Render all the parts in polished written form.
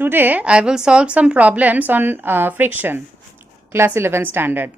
Today I will solve some problems on friction, class 11 standard.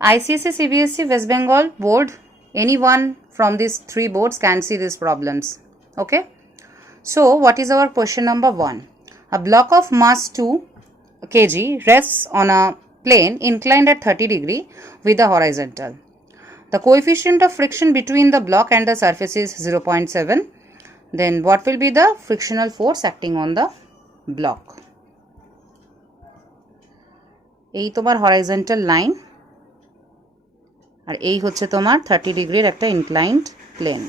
ICSE, CBSE, West Bengal board, anyone from these three boards can see these problems. Okay. So what is our question number 1? A block of mass 2 kg rests on a plane inclined at 30 degree with a horizontal. The coefficient of friction between the block and the surface is 0.7. Then what will be the frictional force acting on the block? এই তোমার horizontal line আর এই হচ্ছে তোমার 30 ডিগ্রির একটা inclined plane.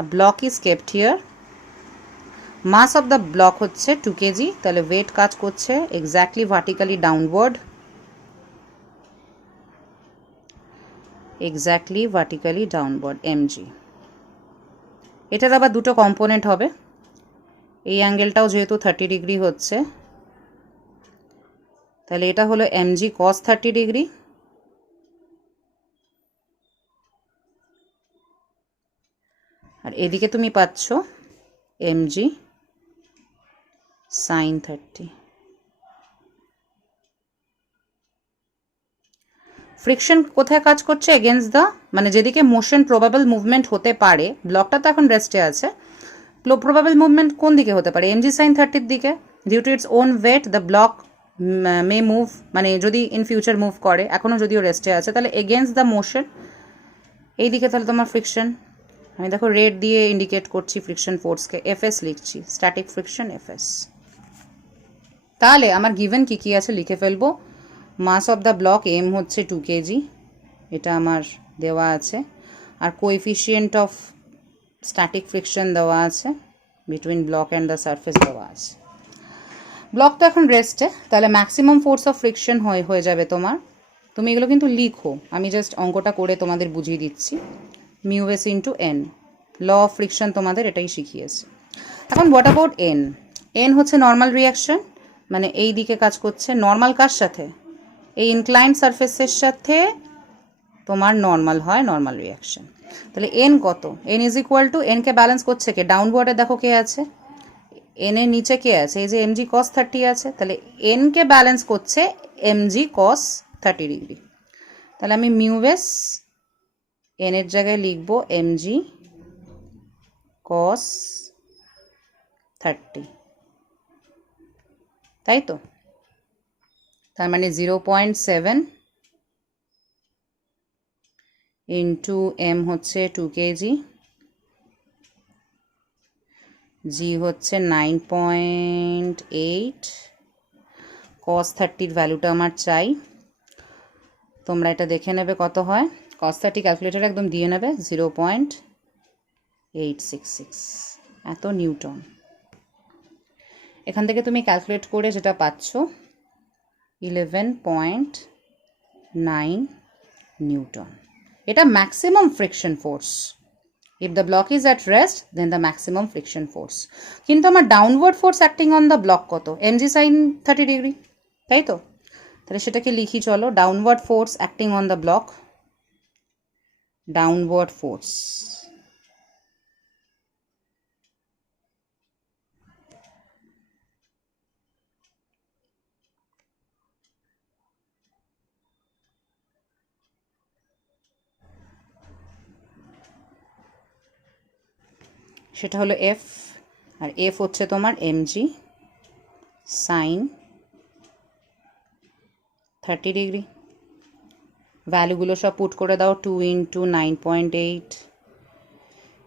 A block is kept here. Mass of the block হচ্ছে 2 KG, তাহলে weight কাজ করছে exactly vertically downward, exactly vertically downward MG. এটার আবার দুটো কম্পোনেন্ট হবে। এই অ্যাঙ্গেলটাও যেহেতু 30 ডিগ্রি হচ্ছে, তাহলে এটা হলো এমজি কস 30 ডিগ্রি, আর এদিকে তুমি পাচ্ছ এমজি সাইন 30। ফ্রিকশন কোথায় কাজ করছে? এগেনস্ট দ্য, মানে যেদিকে মোশন প্রবাবল মুভমেন্ট হতে পারে, ব্লকটা তো এখন রেস্টে আছে, প্রবাবল মুভমেন্ট কোন দিকে হতে পারে? এমজি সাইন 30-র দিকে। Due to its own weight the block may move, মানে যদি ইন ফিউচার মুভ করে, এখনও যদিও রেস্টে আছে, তাহলে এগেনস্ট দ্য মোশন এই দিকে তাহলে তোমার ফ্রিকশন। আমি দেখো রেড দিয়ে ইন্ডিকেট করছি ফ্রিকশন ফোর্সকে, এফএস লিখছি, স্ট্যাটিক ফ্রিকশন এফএস। তাহলে আমার গিভেন কী কী আছে লিখে ফেলবো। মাস অফ দ্য ব্লক এম হচ্ছে 2 কেজি, এটা আমার দেওয়া আছে, আর কোএফিসিয়েন্ট অফ স্ট্যাটিক ফ্রিকশন দেওয়া আছে between block and the surface দেওয়া আছে। ব্লক তো এখন রেস্টে, তাহলে ম্যাক্সিমাম ফোর্স অফ ফ্রিকশন হয়ে যাবে তোমার। তুমি এগুলো কিন্তু লিখো, আমি জাস্ট অঙ্কটা করে তোমাদের বুঝিয়ে দিচ্ছি। Mu S into N, law of friction তোমাদের এটাই শিখিয়েছে। এখন হোয়াট অ্যাবাউট এন? এন হচ্ছে নর্মাল রিয়াকশন, মানে এই দিকে কাজ করছে। নর্মাল কার সাথে? এই ইনক্লাইন্ড সারফেসের সাথে তোমার নর্মাল হয় নর্মাল রিয়াকশন। তাহলে এন কত? এন ইজ ইকুয়াল টু, এনকে ব্যালেন্স করছে কে? ডাউনওয়ার্ডে দেখো কে আছে, এন এর নিচে কে আছে? এই যে এমজি কস 30 আছে, তাহলে এনকে ব্যালেন্স করছে এমজি কস 30 ডিগ্রি। তাহলে আমি মিউএস এন এর জায়গায় লিখব এমজি কস 30, তাই তো? তার মানে 0.7 ইন্টু এম হচ্ছে 2 কেজি, জি হচ্ছে 9.8, কস 30-র ভ্যালুটা আমার চাই। তোমরা এটা দেখে নেবে কত হয়। কস 30 ক্যালকুলেটারে একদম দিয়ে নেবে 0.866, এত নিউটন। এখান থেকে তুমি ক্যালকুলেট করে যেটা পাচ্ছ 11.9 নিউটন। এটা maximum friction force. If the block is at rest then the maximum friction force. কিন্তু আমার downward force acting on the block কত? এমজি সাইন 30 ডিগ্রি, তাই তো? তাহলে সেটাকে লিখি চলো। Downward force acting on the block, downward force সেটা হলো এফ, আর এফ হচ্ছে তোমার এমজি সাইন 30 ডিগ্রি। ভ্যালুগুলো সব পুট করে দাও, 2 ইন্টু 9.8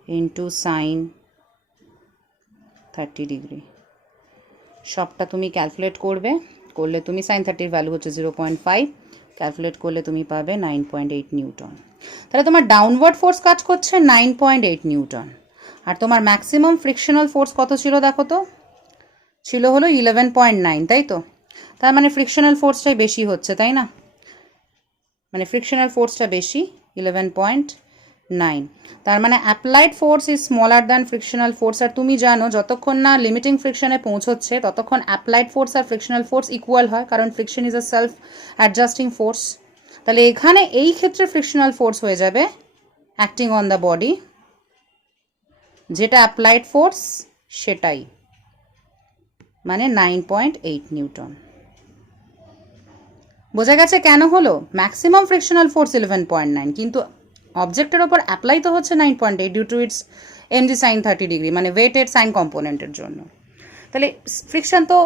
ইন্টু সাইন 30 ডিগ্রি। সবটা তুমি ক্যালকুলেট করবে, করলে তুমি সাইন 30-র ভ্যালু হচ্ছে 0.5, ক্যালকুলেট করলে তুমি পাবে 9.8 নিউটন। তাহলে তোমার ডাউনওয়ার্ড ফোর্স কাজ করছে 9.8 নিউটন, আর তোমার ম্যাক্সিমাম ফ্রিকশনাল ফোর্স কত ছিল দেখো তো? ছিল হলো 11.9, তাই তো? তার মানে ফ্রিকশনাল ফোর্সটাই বেশি হচ্ছে, তাই না? মানে ফ্রিকশনাল ফোর্সটা বেশি 11.9, তার মানে applied force is smaller than frictional force. আর তুমি জানো যতক্ষণ না লিমিটিং ফ্রিকশনে পৌঁছচ্ছে ততক্ষণ অ্যাপ্লাইড ফোর্স আর ফ্রিকশনাল ফোর্স ইকুয়াল হয়, কারণ friction is a self adjusting force. তাহলে এখানে এই ক্ষেত্রে ফ্রিকশনাল ফোর্স হয়ে যাবে অ্যাক্টিং অন দ্য বডি, যেটা অ্যাপ্লাইড ফোর্স সেটাই। মানে 9.8 নিউটন। বোঝা গেছে কেন হলো? ম্যাক্সিমাম ফ্রিকশনাল ফোর্স 11.9, কিন্তু অবজেক্টের ওপর অ্যাপ্লাই তো হচ্ছে 9.8 due to its mg sin 30 degree, মানে ওয়েটের সাইন কম্পোনেন্টের জন্য। তাহলে ফ্রিকশন তো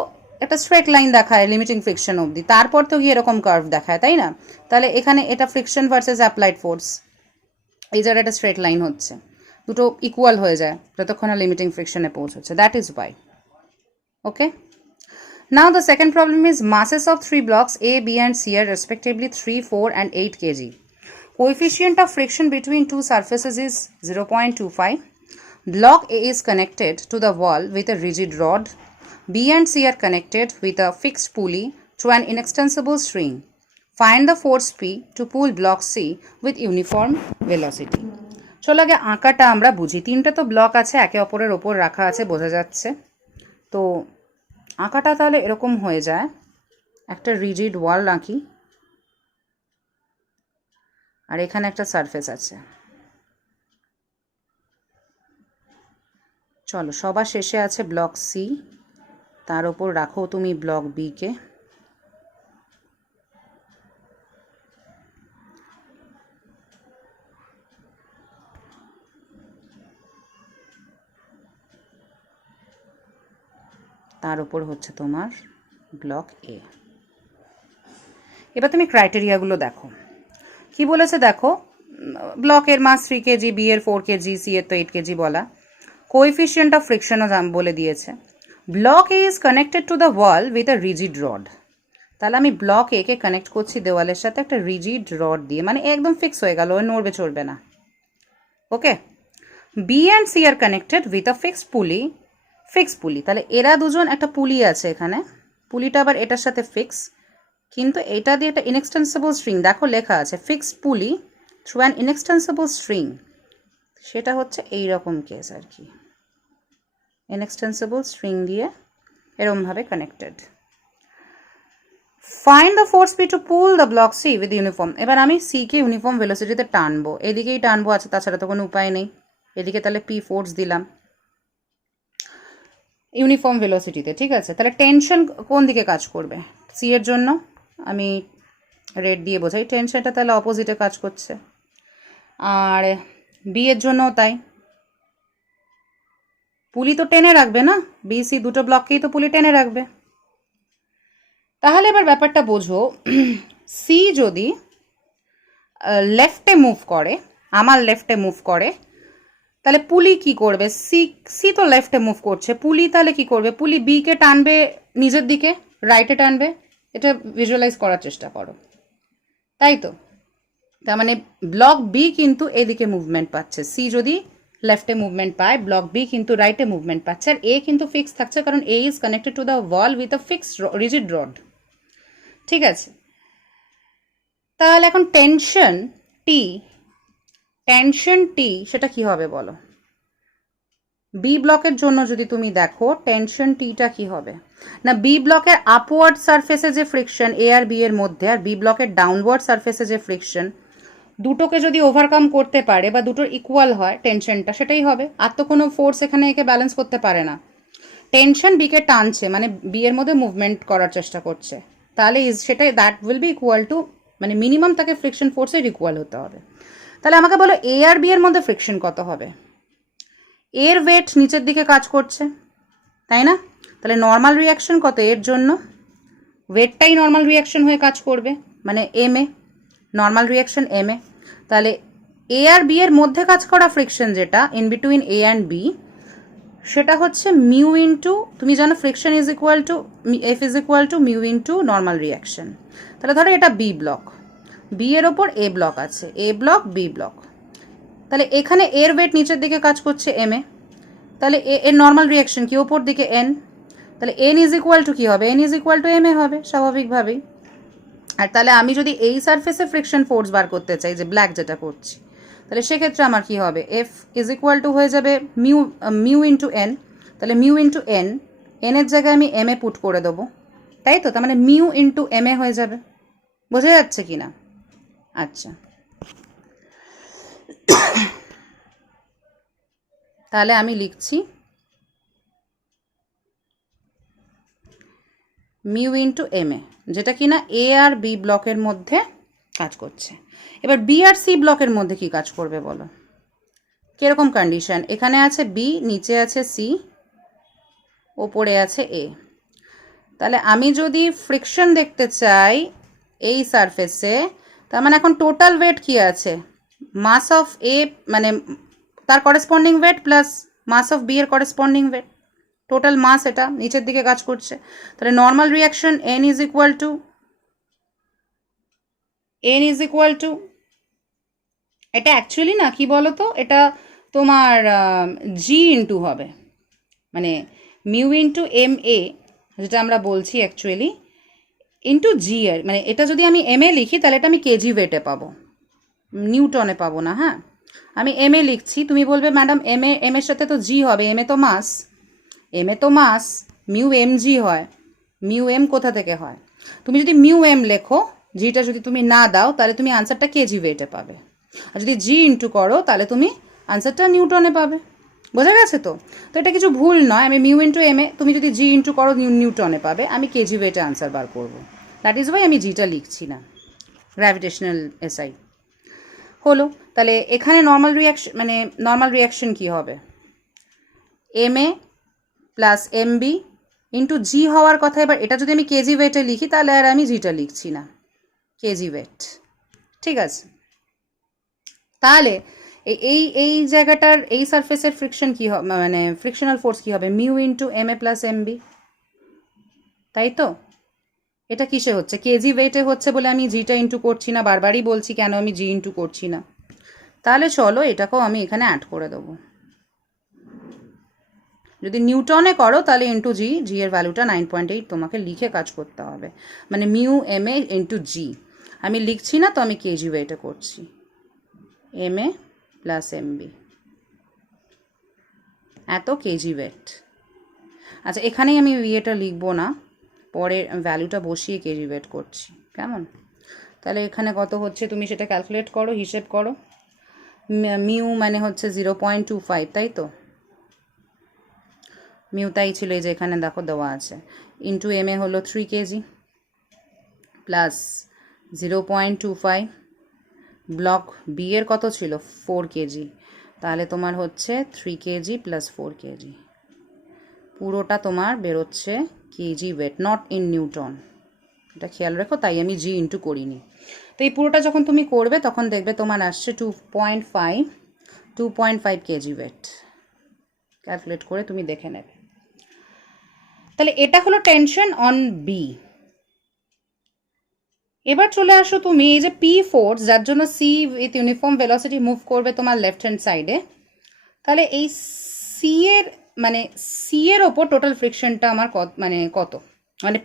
একটা স্ট্রেট লাইন দেখায় লিমিটিং ফ্রিকশন অবধি, তারপর তো গিয়ে এরকম কার্ভ দেখায়, তাই না? তাহলে এখানে এটা ফ্রিকশন ভার্সেস অ্যাপ্লাইড ফোর্স, এই জায়গায় একটা স্ট্রেট লাইন হচ্ছে, দুটো ইকুয়াল হয়ে যায় যতক্ষণ না লিমিটিং ফ্রিকশনে পৌঁছচ্ছে। That is Y. Okay, now the second problem is masses of three blocks A, B and C are respectively 3, 4 and 8 kg. Coefficient of friction between two surfaces is 0.25. Block A is connected to the wall with a rigid rod. B and C are connected with a fixed pulley to an inextensible string. Find the force P to pull block C with uniform velocity. চলো আগে আঁকাটা আমরা বুঝি। তিনটা তো block আছে, একে অপরের ওপর রাখা আছে, বোঝা যাচ্ছে। তো আঁকাটা তাহলে এরকম হয়ে যায়, একটা রিজিড ওয়াল রাখি আর এখানে একটা সারফেস আছে। চলো, সবার শেষে আছে ব্লক সি, তার ওপর রাখো তুমি ব্লক বি কে। তার উপর হচ্ছে তোমার ব্লক এ। এবার তুমি ক্রাইটেরিয়াগুলো দেখো কি বলেছে। দেখো, ব্লকের মাস 3 কেজি, বি এর 4 কেজি, সি এর তো 8 কেজি বলা। কোএফিসিয়েন্ট অফ ফ্রিকশনও বলে দিয়েছে। Block A is connected to the wall with a rigid rod. তাহলে আমি ব্লক এ কে কানেক্ট করছি দেওয়ালের সাথে একটা রিজিড রড দিয়ে, মানে একদম ফিক্স হয়ে গেল, নড়বে চড়বে না। Okay, B and C are connected with a fixed pulley. তাহলে এরা দুজন, একটা পুলি আছে এখানে, পুলিটা আবার এটার সাথে ফিক্স, কিন্তু এটা দিয়ে একটা ইনএক্সটেন্সিবল স্ট্রিং, দেখো লেখা আছে ফিক্সড পুলি থ্রু অ্যান ইনএক্সটেন্সিবল স্ট্রিং, সেটা হচ্ছে এই রকম কেস আর কি, ইনএক্সটেন্সিবল স্ট্রিং দিয়ে এরকমভাবে connected. Find the force P to pull the block C with uniform. এবার আমি সি কে ইউনিফর্ম ভেলোসিটিতে টানবো, এদিকেই টানবো, আছে তাছাড়া তো কোনো উপায় নেই। এদিকে তাহলে পি ফোর্স দিলাম ইউনিফর্ম ভেলোসিটিতে, ঠিক আছে? তাহলে টেনশন কোন দিকে কাজ করবে? সি এর জন্য আমি রেড দিয়ে বোঝাই, টেনশনটা তাহলে অপোজিটে কাজ করছে। আর বি এর জন্যও তাই, পুলি তো টেনে রাখবে না, বি সি দুটো ব্লককেই তো পুলি টেনে রাখবে। তাহলে এবার ব্যাপারটা বোঝো, সি যদি লেফটে মুভ করে, আমার লেফটে মুভ করে, তাহলে পুলি কি করবে? সি তো লেফটে মুভ করছে, পুলি তাহলে কি করবে? পুলি বি কে টানবে নিজের দিকে, রাইটে টানবে। এটা ভিজুয়ালাইজ করার চেষ্টা করো, তাই তো? তার মানে ব্লক বি কিন্তু এদিকে মুভমেন্ট পাচ্ছে, সি যদি লেফটে মুভমেন্ট পায়, ব্লক বি কিন্তু রাইটে মুভমেন্ট পাচ্ছে, আর এ কিন্তু ফিক্স থাকছে, কারণ A is connected to the wall with a fixed rigid rod, ঠিক আছে? তাহলে এখন টেনশন টি সেটা কি হবে বলো? বি ব্লকের জন্য যদি তুমি দেখো, টেনশন টিটা কি হবে না, বি ব্লকের আপওয়ার্ড সারফেসে যে ফ্রিকশন এ আর বি এর মধ্যে, আর বি ব্লকের ডাউনওয়ার্ড সারফেসে যে ফ্রিকশন, দুটোকে যদি ওভারকাম করতে পারে বা দুটোর ইকুয়াল হয় টেনশনটা, সেটাই হবে। আর তো কোনো ফোর্স এখানে একে ব্যালেন্স করতে পারে না। টেনশন বিকে টানছে, মানে বি এর মধ্যে মুভমেন্ট করার চেষ্টা করছে, তাহলে সেটাই that will be equal to, মানে মিনিমাম তাকে ফ্রিকশন ফোর্সের ইকুয়াল হতে হবে। তাহলে আমাকে বলো এ আর বি এর মধ্যে ফ্রিকশন কত হবে? এর ওয়েট নিচের দিকে কাজ করছে, তাই না? তাহলে নর্মাল রিয়াকশন কত এর জন্য? ওয়েটটাই নর্মাল রিয়াকশন হয়ে কাজ করবে, মানে M A, normal reaction M A. তাহলে এ আর বি এর মধ্যে কাজ করা ফ্রিকশন যেটা in between A and B, সেটা হচ্ছে মিউ ইন্টু, তুমি জানো friction is equal to F is equal to mu into normal reaction. তাহলে ধরো এটা বি ব্লক, বি এর ওপর এ ব্লক আছে, এ ব্লক বি ব্লক, তাহলে এখানে এর ওয়েট নিচের দিকে কাজ করছে এম এ, তাহলে এর নর্মাল রিয়াকশন কি ওপর দিকে এন, তাহলে এন ইজ ইকুয়াল টু কী হবে? N is equal to M A হবে স্বাভাবিকভাবেই। আর তাহলে আমি যদি এই সারফেসে ফ্রিকশন ফোর্স বার করতে চাই, যে ব্ল্যাক যেটা করছি, তাহলে সেক্ষেত্রে আমার কি হবে? এফ ইজ ইকুয়াল টু হয়ে যাবে মিউ ইন্টু এন, তাহলে মিউ ইন্টু এন, এনের জায়গায় আমি এম এ পুট করে দেবো, তাই তো? তার মানে মিউ ইন্টু এম এ হয়ে যাবে। বোঝা যাচ্ছে কি না? আচ্ছা, তাহলে আমি লিখছি মিউ ইন্টু এম এ, যেটা কিনা এ আর বি ব্লকের মধ্যে কাজ করছে। এবার বি আর সি ব্লকের মধ্যে কি কাজ করবে বলো? কিরকম কন্ডিশন? এখানে আছে বি, নিচে আছে সি, ওপরে আছে এ। তাহলে আমি যদি ফ্রিকশন দেখতে চাই এই সারফেসে, তার মানে এখন টোটাল ওয়েট কি আছে? মাস অফ এ মানে তার corresponding weight plus mass of B এর করেসপন্ডিং ওয়েট, টোটাল মাস এটা নিচের দিকে কাজ করছে। তাহলে normal reaction N is equal to এটা অ্যাকচুয়ালি না কি বলো তো, এটা তোমার জি ইন্টু হবে, মানে মিউ ইন্টু এম এ যেটা আমরা বলছি অ্যাকচুয়ালি ইন্টু জি এর, মানে এটা যদি আমি এম এ লিখি তাহলে এটা আমি কেজি ওয়েটে পাবো, নিউটনে পাবো না। হ্যাঁ, আমি এম এ লিখছি, তুমি বলবে ম্যাডাম এম এর সাথে তো জি হবে, এম এ তো মাস, মিউ এম জি হয়, মিউ এম কোথা থেকে হয়? তুমি যদি মিউ এম লেখো, জিটা যদি তুমি না দাও, তাহলে তুমি আনসারটা কেজি ওয়েটে পাবে, আর যদি জি ইন্টু করো তাহলে তুমি আনসারটা নিউটনে পাবে। বোঝা গেছে তো? তো এটা কিছু ভুল নয়, আমি মিউ ইন্টু এম এ, তুমি যদি জি ইন্টু করো নিউটনে পাবে, আমি কেজি ওয়েটে আনসার বার করবো। দ্যাট ইজ ওয়াই আমি জিটা লিখছি না, গ্র্যাভিটেশনাল এসআই হলো। তাহলে এখানে নর্মাল রিয়াকশন কি হবে? M A plus M B into জি হওয়ার কথা। এবার এটা যদি আমি কেজি ওয়েটে লিখি তাহলে আর আমি জিটা লিখছি না, কেজি ওয়েট। ঠিক আছে, তাহলে এই এই জায়গাটার এই সারফেসের ফ্রিকশন কি হবে, মানে ফ্রিকশনাল ফোর্স কি হবে? Mu into M A plus M B, তাই তো? এটা কিসে হচ্ছে? কেজি ওয়েটে হচ্ছে বলে আমি জিটা ইন্টু করছি না, বারবারই বলছি কেন আমি জি ইন্টু করছি না। তাহলে চলো এটাকেও আমি এখানে অ্যাড করে দেবো। যদি নিউটনে করো তাহলে ইন্টু জি, জি এর ভ্যালুটা 9.8 তোমাকে লিখে কাজ করতে হবে, মানে মিউ এম এ ইন্টু জি। আমি লিখছি না তো, আমি কেজি ওয়েটে করছি, M A plus M B এত কেজি ওয়েট। আচ্ছা, এখানেই আমি ইয়েটা লিখবো না, পরে ভ্যালুটা বসিয়ে কেজি ওয়েট করছি, কেমন? তাহলে এখানে কত হচ্ছে তুমি সেটা ক্যালকুলেট করো, হিসেব করো। মিউ মানে হচ্ছে 0.25, তাই তো? মিউ তাই ছিল, এই যে এখানে দেখো দেওয়া আছে, ইন্টু এম এ হলো 3 কেজি প্লাস 0.25, ব্লক বি এর কত ছিল? 4 কেজি, তাহলে তোমার হচ্ছে 3 কেজি প্লাস 4 কেজি, পুরোটা তোমার বেরোচ্ছে KG weight, not in newton. এটা খেয়াল রেখো, তাই আমি জি ইন্টু করিনি। তো এই পুরোটা যখন তুমি করবে তখন দেখবে তোমার আসছে 2.5 কেজি ওয়েট। ক্যালকুলেট করে তুমি দেখে নেবে। তাহলে এটা হলো টেনশন অন বি। এবার চলে আসো তুমি এই যে পি ফোর্স, যার জন্য C with uniform velocity move করবে তোমার লেফট হ্যান্ড সাইডে। তাহলে এই সি এর ওপর টোটাল ফ্রিকশনটা আমার কত, মানে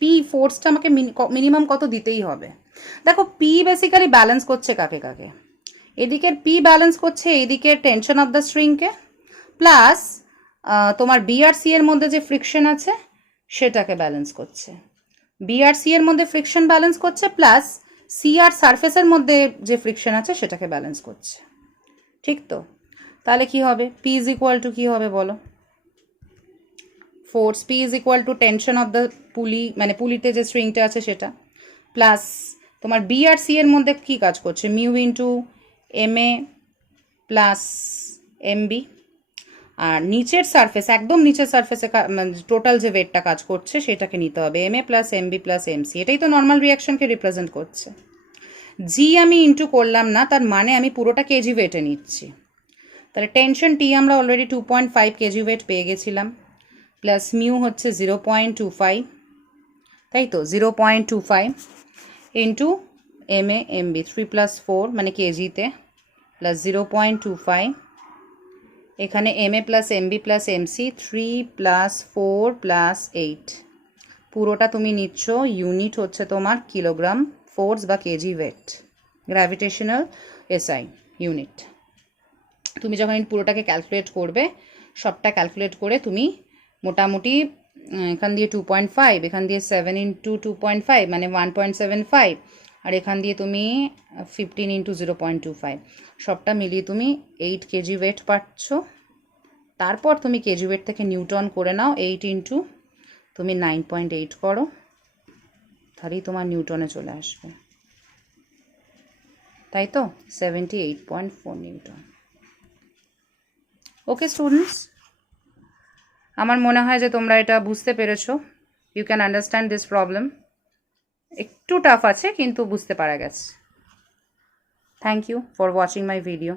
পি ফোর্সটা আমাকে মিনিমাম কত দিতেই হবে। দেখো, পি বেসিক্যালি ব্যালেন্স করছে কাকে কাকে? এদিকের পি ব্যালেন্স করছে এইদিকের টেনশন অফ দ্য স্ট্রিংকে, প্লাস তোমার বি আর সি এর মধ্যে যে ফ্রিকশন আছে সেটাকে ব্যালেন্স করছে। বি আর সি এর মধ্যে ফ্রিকশন ব্যালেন্স করছে, প্লাস সি আর সারফেসের মধ্যে যে ফ্রিকশন আছে সেটাকে ব্যালেন্স করছে। ঠিক তো? তাহলে কি হবে? পি ইজ ইকুয়াল টু কি হবে বলো? Force P is equal two tension of the পুলি, মানে পুলিতে যে স্ট্রিংটা আছে সেটা, প্লাস তোমার বি আর সি এর মধ্যে কি কাজ করছে? Mu into M A plus M B. আর নিচের সারফেস, একদম নিচের সারফেসে টোটাল যে ওয়েটটা কাজ করছে সেটাকে নিতে হবে, M A plus M B plus M C. এটাই তো নর্মাল রিয়াকশনকে রিপ্রেজেন্ট করছে। জি আমি ইন্টু করলাম না, তার মানে আমি পুরোটা কেজি ওয়েটে নিচ্ছি। তাহলে টেনশন টি আমরা অলরেডি 2.5 কেজি ওয়েট পেয়ে গেছিলাম, প্লাস মিউ হচ্ছে 0.25, তাই তো? 0.25 into M A M B 3 + 4 মানে কেজিতে, প্লাস 0.25 এখানে M A plus M B plus M C 3 + 4 + 8, পুরোটা তুমি নিচ্ছ, ইউনিট হচ্ছে তোমার কিলোগ্রাম ফোর্স বা KG weight, gravitational SI unit. তুমি যখন এই পুরোটাকে ক্যালকুলেট করবে, সবটা ক্যালকুলেট করে তুমি মোটামুটি এখান দিয়ে 2.5, এখান দিয়ে 7 × 2.5 মানে 1.75, আর এখান দিয়ে তুমি 15 × 0.25, সবটা মিলিয়ে তুমি 8 কেজি ওয়েট পাচ্ছ। তারপর তুমি কেজি ওয়েট থেকে নিউটন করে নাও, 8 × তুমি 9.8 করো, তাহলেই তোমার নিউটনে চলে আসবে, তাই তো 78.4 নিউটন। ওকে স্টুডেন্টস, আমার মনে হয় যে তোমরা এটা বুঝতে পেরেছো। You can understand this problem. একটু টাফ আছে কিন্তু বুঝতে পারা গেছে। Thank you for watching my video.